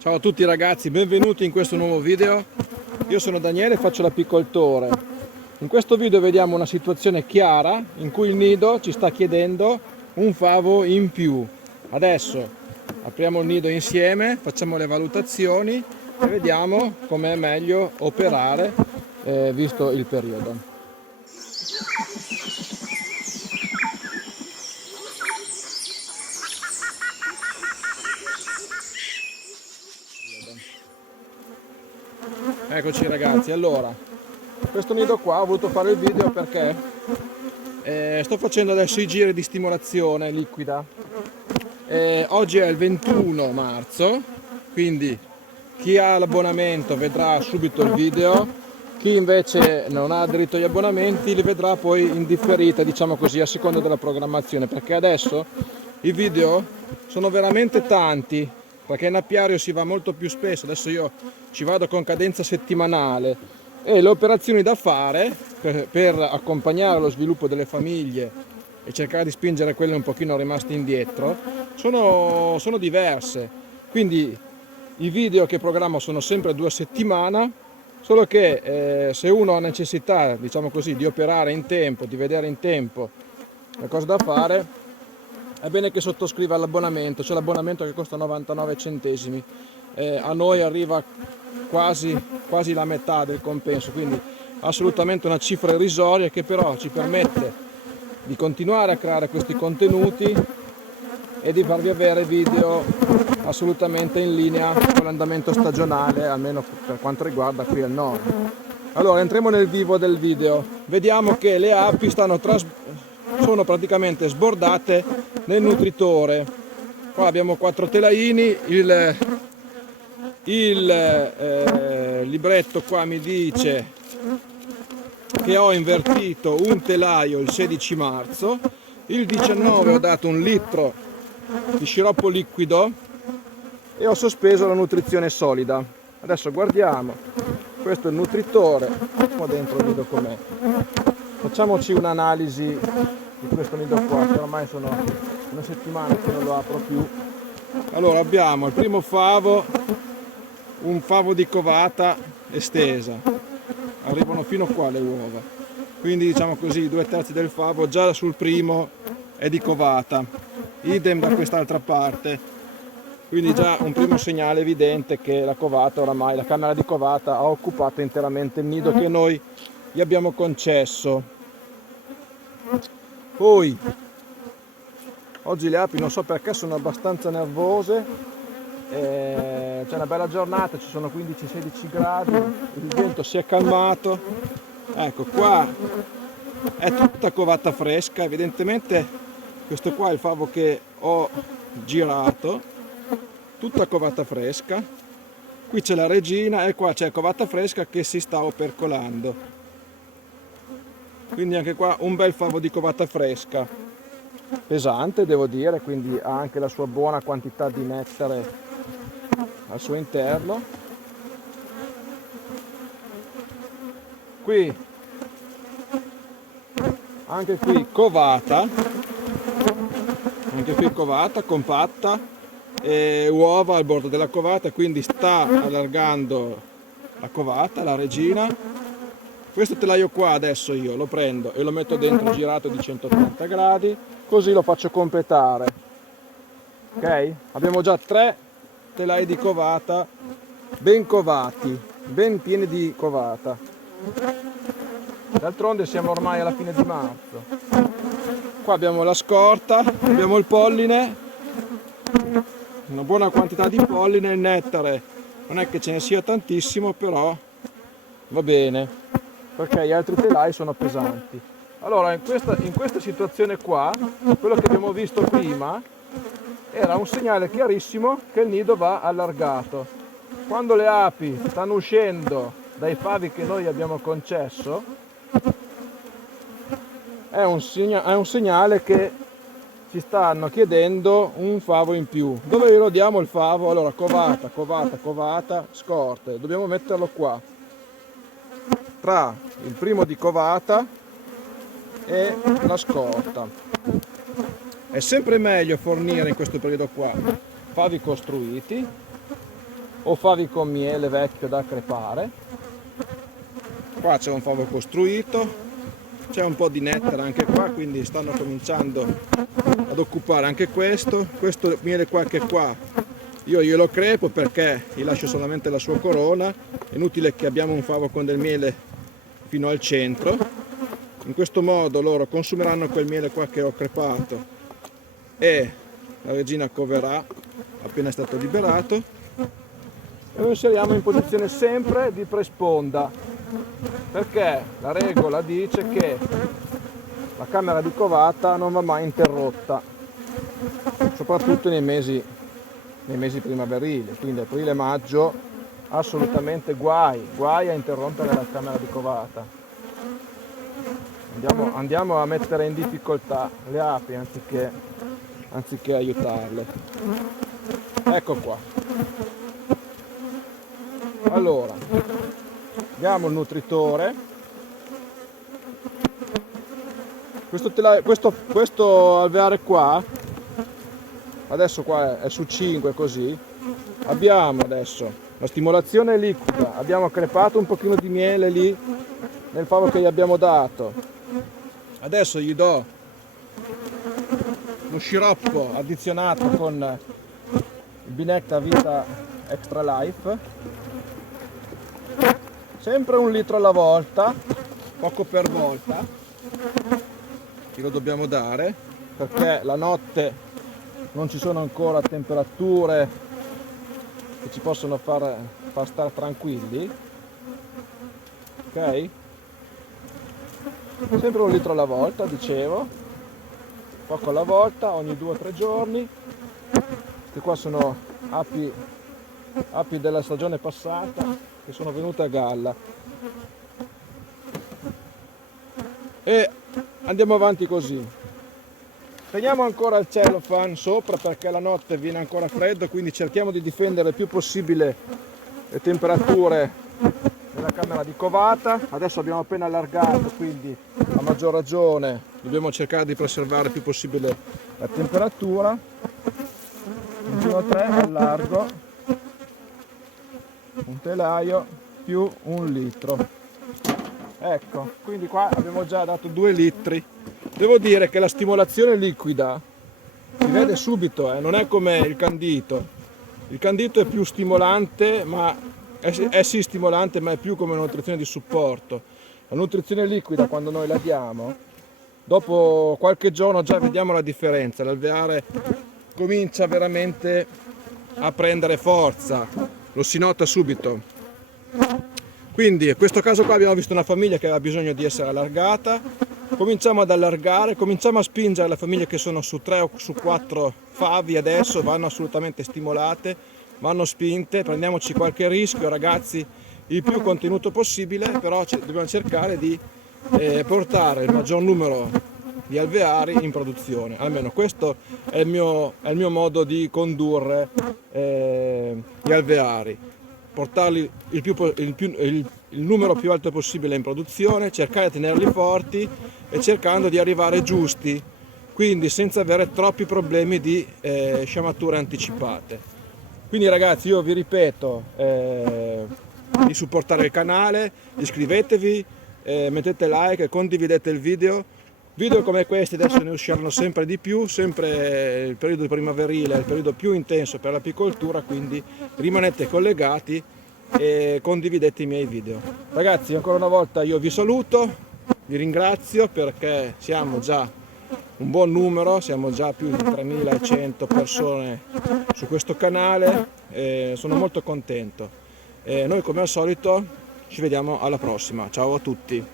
Ciao a tutti ragazzi, benvenuti in questo nuovo video. Io sono Daniele e faccio l'apicoltore. In questo video vediamo una situazione chiara in cui il nido ci sta chiedendo un favo in più. Adesso apriamo il nido insieme, facciamo le valutazioni e vediamo com'è meglio operare visto il periodo. Eccoci ragazzi, allora questo nido qua ho voluto fare il video perché sto facendo adesso i giri di stimolazione liquida. Oggi è il 21 marzo, quindi chi ha l'abbonamento vedrà subito il video, chi invece non ha aderito agli abbonamenti li vedrà poi in differita, diciamo così, a seconda della programmazione, perché adesso i video sono veramente tanti, perché in apiario si va molto più spesso. Adesso io ci vado con cadenza settimanale e le operazioni da fare per accompagnare lo sviluppo delle famiglie e cercare di spingere quelle un pochino rimaste indietro sono diverse. Quindi i video che programmo sono sempre 2 a settimana, solo che se uno ha necessità, diciamo così, di operare in tempo, di vedere in tempo le cose da fare, è bene che sottoscriva l'abbonamento. C'è l'abbonamento che costa 99 centesimi, a noi arriva quasi la metà del compenso, quindi assolutamente una cifra irrisoria che però ci permette di continuare a creare questi contenuti e di farvi avere video assolutamente in linea con l'andamento stagionale, almeno per quanto riguarda qui al nord. Allora entriamo nel vivo del video. Vediamo che le api sono praticamente sbordate nel nutritore. Qua abbiamo 4 telaini, il libretto qua mi dice che ho invertito un telaio il 16 marzo, il 19 ho dato 1 litro di sciroppo liquido e ho sospeso la nutrizione solida. Adesso guardiamo, questo è il nutritore, qua dentro il nido com'è. Facciamoci un'analisi di questo nido qua, che ormai sono una settimana che non lo apro più. Allora abbiamo il primo favo, un favo di covata estesa, arrivano fino qua le uova, quindi diciamo così 2/3 del favo già sul primo è di covata, idem da quest'altra parte, quindi già un primo segnale evidente che la covata oramai, la camera di covata ha occupato interamente il nido che noi gli abbiamo concesso. Poi oggi le api non so perché sono abbastanza nervose, c'è una bella giornata, ci sono 15-16 gradi, il vento si è calmato. Ecco qua è tutta covata fresca, evidentemente questo qua è il favo che ho girato, tutta covata fresca. Qui c'è la regina e qua c'è covata fresca che si sta opercolando, quindi anche qua un bel favo di covata fresca, pesante devo dire, quindi ha anche la sua buona quantità di nettare al suo interno. Qui anche qui covata, compatta, e uova al bordo della covata, quindi sta allargando la covata, la regina. Questo telaio qua adesso io lo prendo e lo metto dentro girato di 180 gradi, così lo faccio completare. Ok? Abbiamo già 3 telai di covata ben covati, ben pieni di covata. D'altronde siamo ormai alla fine di marzo. Qua abbiamo la scorta, abbiamo il polline, una buona quantità di polline, il nettare non è che ce ne sia tantissimo, però va bene, perché gli altri telai sono pesanti. Allora in questa situazione qua, quello che abbiamo visto prima era un segnale chiarissimo che il nido va allargato. Quando le api stanno uscendo dai favi che noi abbiamo concesso, è un segnale che ci stanno chiedendo un favo in più. Dove lo diamo il favo? Allora covata, scorte, dobbiamo metterlo qua, tra il primo di covata e la scorta. È sempre meglio fornire in questo periodo qua favi costruiti, o favi con miele vecchio da crepare. Qua c'è un favo costruito, c'è un po' di nettare anche qua, quindi stanno cominciando ad occupare anche questo miele qua che qua io glielo crepo perché gli lascio solamente la sua corona. È inutile che abbiamo un favo con del miele fino al centro. In questo modo loro consumeranno quel miele qua che ho crepato e la regina coverà appena è stato liberato, e lo inseriamo in posizione sempre di presponda, perché la regola dice che la camera di covata non va mai interrotta, soprattutto nei mesi primaverili, quindi aprile e maggio assolutamente guai a interrompere la camera di covata. Andiamo a mettere in difficoltà le api anziché aiutarle. Ecco qua. Allora, abbiamo il nutritore. Questo alveare qua, adesso qua è su 5 così. Abbiamo adesso la stimolazione liquida, abbiamo crepato un pochino di miele lì nel favo che gli abbiamo dato. Adesso gli do lo sciroppo addizionato con il Binecta Vita Extra Life, sempre 1 litro alla volta, poco per volta, che lo dobbiamo dare perché la notte non ci sono ancora temperature che ci possono far stare tranquilli, ok? Sempre 1 litro alla volta, dicevo, poco alla volta, ogni 2 o 3 giorni. Queste qua sono api della stagione passata che sono venute a galla. E andiamo avanti così. Teniamo ancora il cellophane sopra perché la notte viene ancora freddo, quindi cerchiamo di difendere il più possibile le temperature nella camera di covata. Adesso abbiamo appena allargato, quindi a maggior ragione dobbiamo cercare di preservare il più possibile la temperatura. 1,3 allargo, un telaio più 1 litro. Ecco, quindi qua abbiamo già dato 2 litri. Devo dire che la stimolazione liquida si vede subito, non è come il candito. Il candito è più stimolante, ma è sì stimolante, ma è più come una nutrizione di supporto. La nutrizione liquida, quando noi la diamo, dopo qualche giorno già vediamo la differenza. L'alveare comincia veramente a prendere forza, lo si nota subito. Quindi in questo caso qua abbiamo visto una famiglia che aveva bisogno di essere allargata. Cominciamo ad allargare, cominciamo a spingere le famiglie che sono su 3 o su 4 favi adesso, vanno assolutamente stimolate, vanno spinte, prendiamoci qualche rischio ragazzi, il più contenuto possibile, però dobbiamo cercare di portare il maggior numero di alveari in produzione. Almeno questo è il mio modo di condurre gli alveari, portarli il numero più alto possibile in produzione, cercare di tenerli forti e cercando di arrivare giusti, quindi senza avere troppi problemi di sciamature anticipate. Quindi ragazzi, io vi ripeto di supportare il canale, iscrivetevi, mettete like, condividete il video. Video come questi adesso ne usciranno sempre di più, sempre il periodo primaverile è il periodo più intenso per l'apicoltura, quindi rimanete collegati e condividete i miei video. Ragazzi, ancora una volta io vi saluto, vi ringrazio perché siamo già un buon numero, siamo già più di 3100 persone su questo canale e sono molto contento. Noi come al solito ci vediamo alla prossima, ciao a tutti.